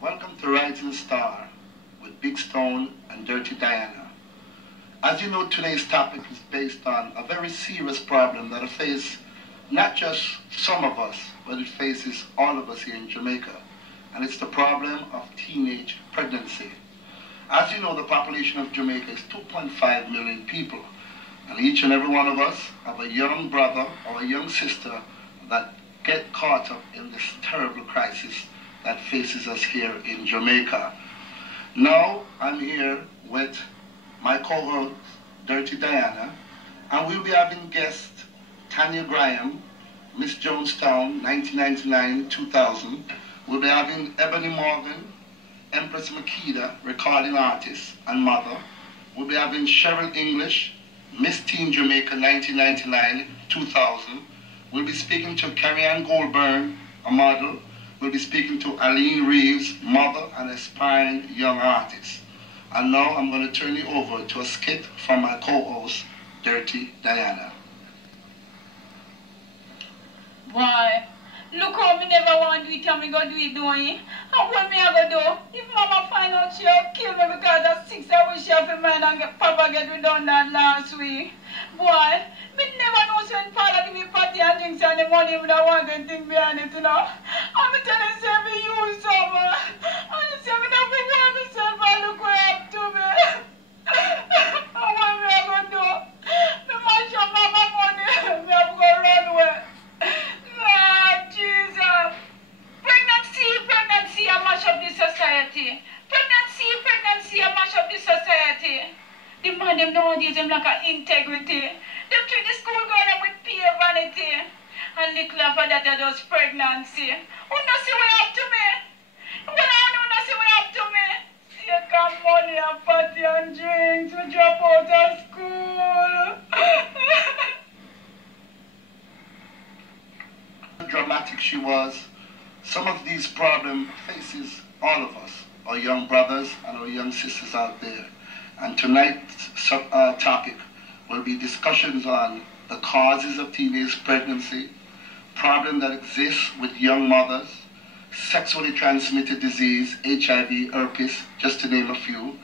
Welcome to Rising Star with Big Stone and Dirty Diana. As you know, today's topic is based on a very serious problem that affects not just some of us, but it faces all of us here in Jamaica. And it's the problem of teenage pregnancy. As you know, the population of Jamaica is 2.5 million people. And each and every one of us have a young brother or a young sister that get caught up in this terrible crisis that faces us here in Jamaica. Now, I'm here with my co-host, Dirty Diana, and we'll be having guests Tanya Graham, Miss Jonestown, 1999-2000. We'll be having Ebony Morgan, Empress Makeda, recording artist and mother. We'll be having Cheryl English, Miss Teen Jamaica, 1999-2000. We'll be speaking to Carrie Ann Goldburn, a model. We'll be speaking to Aline Reeves, mother and aspiring young artist. And now I'm going to turn it over to a skit from my co-host, Dirty Diana. Boy, look how me never want to do it and me go do it, don't you? And what me I go do? If mama find out she'll kill me because at 6 I wish she have a man and Papa get redundant last week. Boy, me never know when Father give me party and things and the money when I want to think behind it, you know. I'm telling you, say me use some. And you say me not be want myself and look what up to me. And what me I go do? Me mash up mama money. Me have to go run away. Lord Jesus. Pregnancy, I mash up this society. Pregnancy, I mash up this society. The man them nowadays them like an integrity. Them treat the school girl with pure vanity. And little after that they does pregnancy. Who not see what up to me? Well, I don't know see what up to me. You got money and party and drinks to drop out of school. Dramatic she was. Some of these problems faces all of us, our young brothers and our young sisters out there. And tonight's topic will be discussions on the causes of teenage pregnancy, problems that exist with young mothers, sexually transmitted disease, HIV, herpes, just to name a few.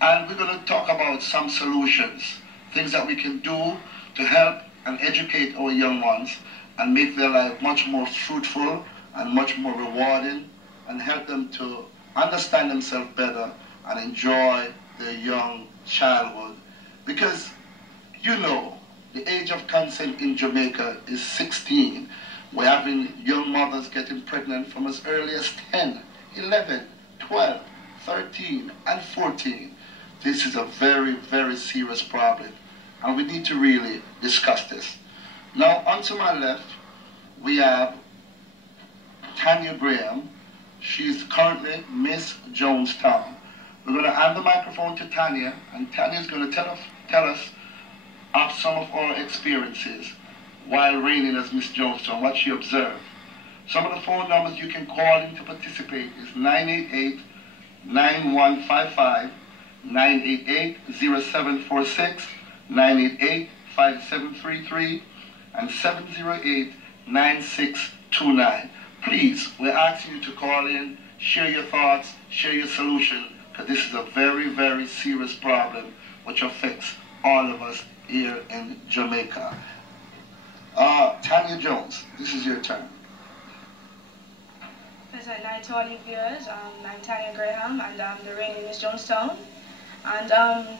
And we're going to talk about some solutions, things that we can do to help and educate our young ones and make their life much more fruitful and much more rewarding, and help them to understand themselves better and enjoy their young childhood. Because, you know, the age of consent in Jamaica is 16. We're having young mothers getting pregnant from as early as 10, 11, 12, 13, and 14. This is a very, very serious problem, and we need to really discuss this. Now, onto my left, we have Tanya Graham. She's currently Miss Jonestown. We're going to hand the microphone to Tanya, and Tanya's going to tell us of some of our experiences while reigning as Miss Jonestown, what she observed. Some of the phone numbers you can call in to participate is 988-9155, 988-0746, 988-5733, and 708-9629. Please, we're asking you to call in, share your thoughts, share your solution, because this is a very, very serious problem which affects all of us here in Jamaica. Tanya Jones, this is your turn. Pleasant night to all you viewers. I'm Tanya Graham, and I'm the reigning Miss Jonestown. And I'm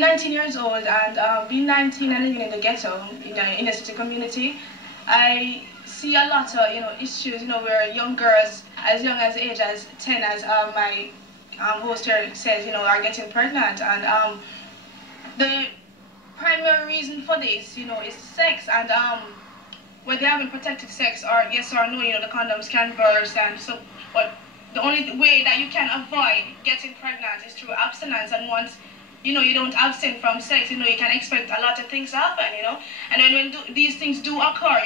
19 years old, and being 19 and living in the ghetto, in the inner city community, I see a lot of issues, where young girls as young as age as 10, as my host here says, are getting pregnant. And the primary reason for this, is sex, and whether they haven't protected sex or yes or no, the condoms can burst, and so, but the only way that you can avoid getting pregnant is through abstinence. And once you don't abstain from sex, you can expect a lot of things to happen, and then when these things do occur,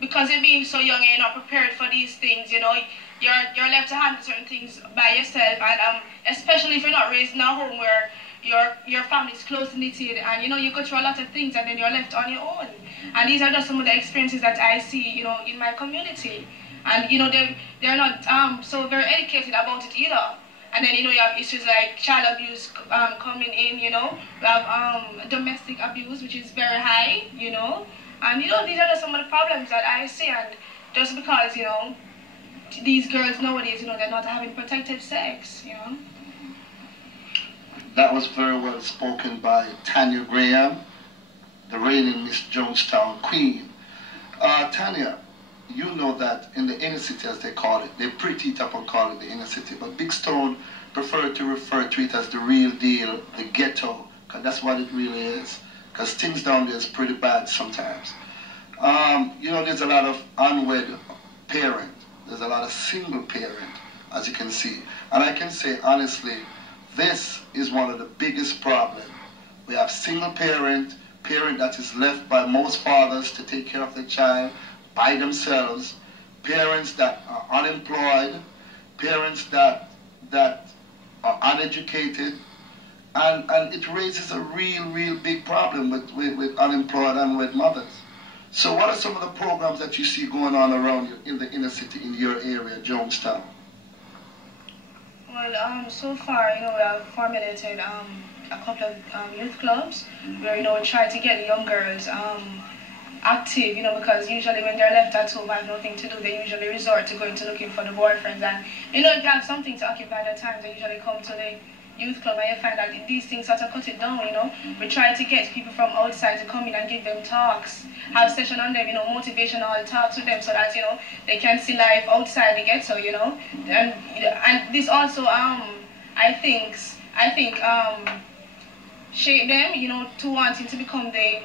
because you're being so young and you're not prepared for these things, you're left to handle certain things by yourself. And especially if you're not raised in a home where your family's close knitted, and you go through a lot of things and then you're left on your own. And these are just some of the experiences that I see, in my community. and you know they're not so very educated about it either. And then, you know, you have issues like child abuse coming in, you know. We have domestic abuse, which is very high, you know. And, you know, these are just some of the problems that I see. And just because, you know, these girls nowadays, you know, they're not having protected sex, you know. That was very well spoken by Tanya Graham, the reigning Miss Jonestown Queen. Tanya, you know that in the inner city, as they call it, they pretty it up and call it the inner city, but Big Stone prefer to refer to it as the real deal, the ghetto, because that's what it really is, because things down there is pretty bad sometimes. You know, there's a lot of unwed parent, there's a lot of single parent, as you can see, and I can say honestly, this is one of the biggest problems. We have single parent that is left by most fathers to take care of their child by themselves, parents that are unemployed, parents that are uneducated, and it raises a real big problem with unemployed and with mothers. So what are some of the programs that you see going on around you in the inner city, in your area, Jonestown? Well, so far, you know, we have formulated a couple of youth clubs where, you know, we try to get the young girls active, you know, because usually when they're left at home and have nothing to do, they usually resort to going to looking for the boyfriends. And, you know, if they have something to occupy their time, they usually come to the youth club, and you find that these things sort of cut it down, you know. We try to get people from outside to come in and give them talks, have session on them, you know, motivational talks with them so that, you know, they can see life outside the ghetto, you know. And this also, I think, shape them, you know, to wanting to become the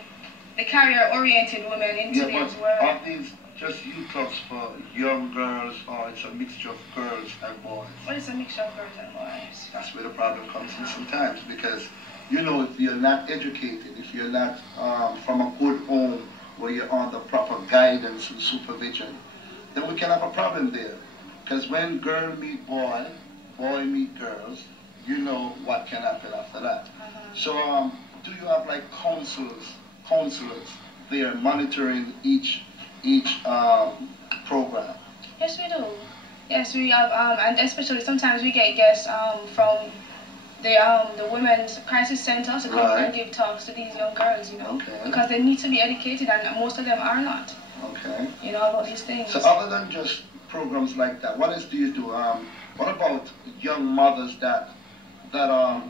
career-oriented women in today's world. Are these just youth clubs for young girls, or it's a mixture of girls and boys? Well, it's a mixture of girls and boys. That's where the problem comes in sometimes, because, you know, if you're not educated, if you're not from a good home where you're under proper guidance and supervision, then we can have a problem there. Because when girl meet boy, boy meet girls, you know what can happen after that. So do you have like counselors there monitoring each program? Yes, we do. Yes, we have, and especially sometimes we get guests from the Women's Crisis Center to come and give talks to these young girls, you know, because they need to be educated, and most of them are not. Okay. You know, about these things. So other than just programs like that, what else do you do? What about young mothers that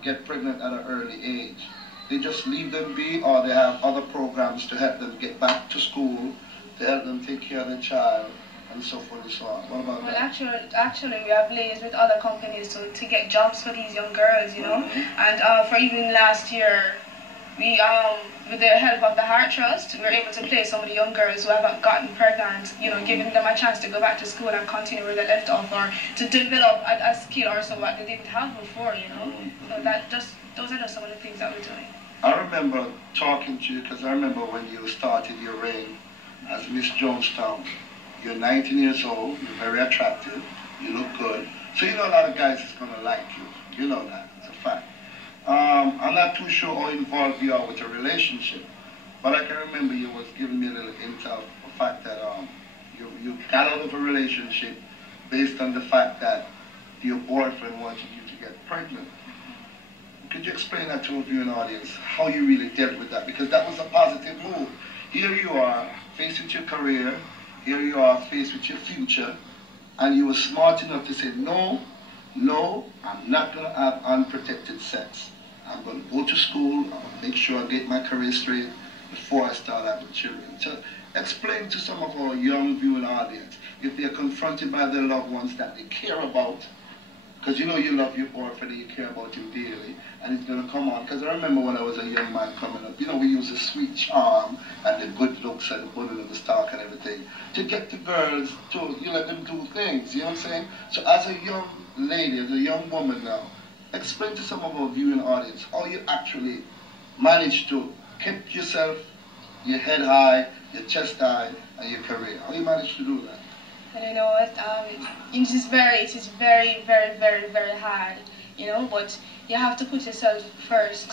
get pregnant at an early age? They just leave them be, or they have other programs to help them get back to school, to help them take care of their child, and so forth and so on? What about that? Actually, we have liaised with other companies to get jobs for these young girls, you know. And for even last year, we, with the help of the Heart Trust, we were able to place some of the young girls who haven't gotten pregnant, you know, giving them a chance to go back to school and continue where they left off, or to develop a skill or so what they didn't have before, you know. So those are just some of the things that we're doing. I remember talking to you, because I remember when you started your reign as Miss Jonestown. You're 19 years old, you're very attractive, you look good. So you know a lot of guys is going to like you. You know that, it's a fact. I'm not too sure how involved you are with a relationship, but I can remember you was giving me a little hint of the fact that you got out of a relationship based on the fact that your boyfriend wanted you to get pregnant. Could you explain that to a viewing audience, how you really dealt with that? Because that was a positive move. Here you are, faced with your career, here you are, faced with your future, and you were smart enough to say, no, I'm not going to have unprotected sex. I'm going to go to school, I'll make sure I get my career straight before I start having children. So explain to some of our young viewing audience, if they're confronted by their loved ones that they care about, because you know you love your boyfriend and you care about him dearly, and he's going to come on. Because I remember when I was a young man coming up, you know, we use the sweet charm and the good looks and the bundle of the stock and everything to get the girls to, you let them do things, you know what I'm saying? So as a young lady, as a young woman now, explain to some of our viewing audience how you actually managed to keep yourself, your head high, your chest high, and your career. How you managed to do that? And you know what, it is very, very hard, you know, but you have to put yourself first.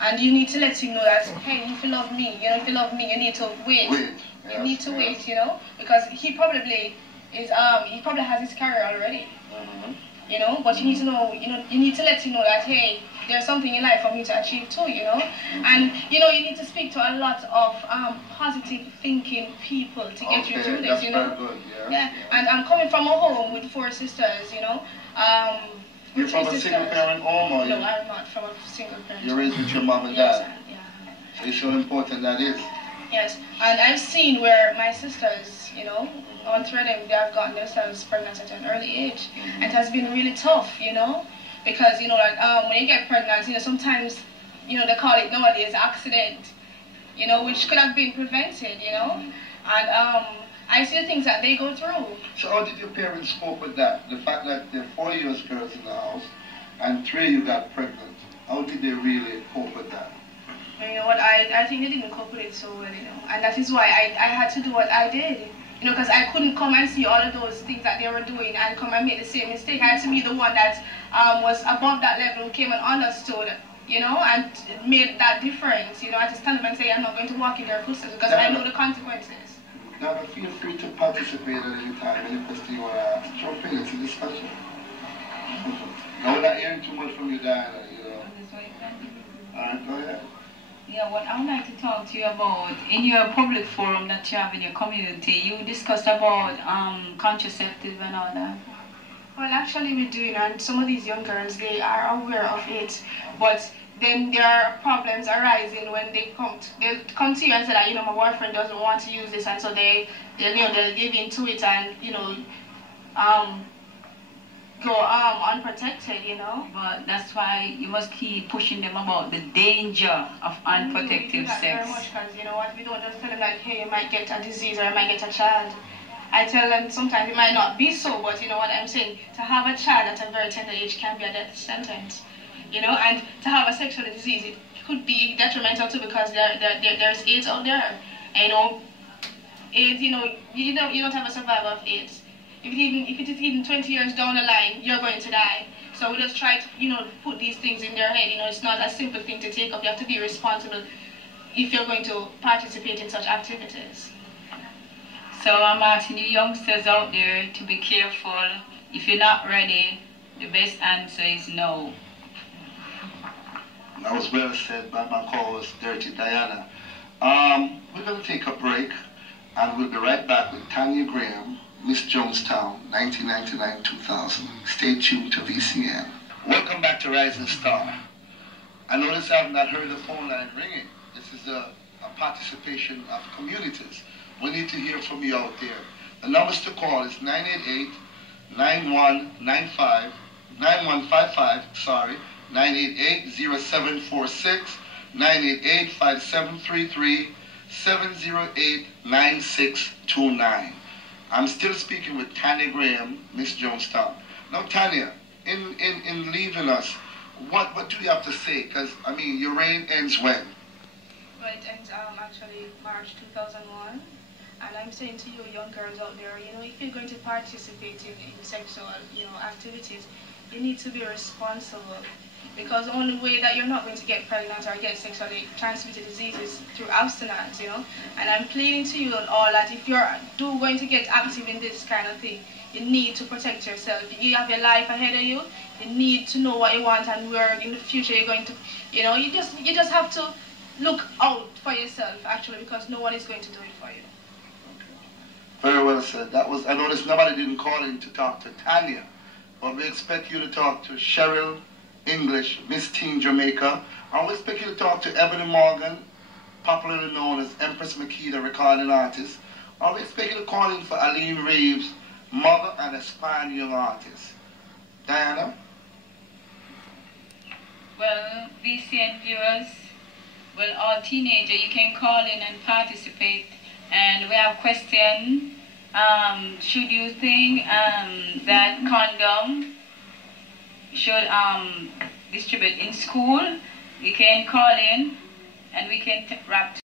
And you need to let him know that, hey, if you love me, you know, if you love me, you need to wait. You need to wait, you know, because he probably, is he probably has his career already. You know, but you need to know, you need to let him know that, hey, there's something in life for me to achieve too, you know. And, you know, you need to speak to a lot of positive thinking people to get you through this, you know. Very good, yeah. And I'm coming from a home with 4 sisters, you know. You're from a single parent home, or no, I'm not from a single parent. You're raised with your mom and dad? Yeah. So it's so important that is. Yes, and I've seen where my sisters, you know, all 3 of them, they have gotten themselves pregnant at an early age. And it has been really tough, you know, because, you know, like, when you get pregnant, you know, sometimes, you know, they call it nowadays accident, you know, which could have been prevented, you know. And I see the things that they go through. So how did your parents cope with that? The fact that there are 4 years girls in the house and 3 of you got pregnant. How did they really cope with that? You know what, I think they didn't cope with it so well, you know. And that is why I had to do what I did. You know, because I couldn't come and see all of those things that they were doing and come and make the same mistake. I had to be the one that was above that level, came and understood, you know, and made that difference. You know, I had to stand up and say, I'm not going to walk in their footsteps because I know the consequences. Now, feel free to participate at any time, any question you want to ask. Jump in, it's a discussion. Now, we're not hearing too much from you, Diana, you know. Alright, go ahead. Yeah, what I would like to talk to you about, in your public forum that you have in your community, you discussed about contraceptive and all that. Well, actually we do, you know, and some of these young girls, they are aware of it, but then there are problems arising when they come to you and say that, you know, my boyfriend doesn't want to use this, and so they'll give into it and, you know, go unprotected, you know. But that's why you must keep pushing them about the danger of unprotected sex. Very much, because, you know what, we don't just tell them that, hey, you might get a disease or you might get a child. I tell them sometimes it might not be so, but you know what I'm saying, to have a child at a very tender age can be a death sentence, you know, and to have a sexual disease, it could be detrimental too, because there's AIDS out there, and, you know, AIDS, you know, you don't have a survivor of AIDS. If it is even 20 years down the line, you're going to die. So we just try to, you know, put these things in their head. You know, it's not a simple thing to take up. You have to be responsible if you're going to participate in such activities. So I'm asking you youngsters out there to be careful. If you're not ready, the best answer is no. That was well said by my co-host, Dirty Diana. We're going to take a break, and we'll be right back with Tanya Graham, Miss Jonestown, 1999-2000. Stay tuned to VCN. Welcome back to Rising Star. I notice I have not heard the phone line ringing. This is a participation of communities. We need to hear from you out there. The numbers to call is 988-9155, 988-0746, 988-5733, 708-9629. I'm still speaking with Tanya Graham, Miss Jonestown. Now, Tanya, in leaving us, what do you have to say? Because, I mean, your reign ends when? Well, it ends actually March 2001. And I'm saying to you young girls out there, you know, if you're going to participate in sexual, you know, activities, you need to be responsible. Because the only way that you're not going to get pregnant or get sexually transmitted diseases through abstinence, you know. And I'm pleading to you all that if you're going to get active in this kind of thing, you need to protect yourself. You have your life ahead of you. You need to know what you want and where in the future you're going to, you know, you just have to look out for yourself, actually, because no one is going to do it for you. Very well said. That was, I noticed nobody didn't call in to talk to Tanya, but we expect you to talk to Cheryl English, Miss Teen Jamaica, and we expect you to talk to Ebony Morgan, popularly known as Empress Makita, recording artist, and we expect you to call in for Aline Reeves, mother and aspiring young artist. Diana? Well, VCN viewers, well, all teenagers, you can call in and participate. And we have a question, should you think that condom should distribute in school? You can call in and we can wrap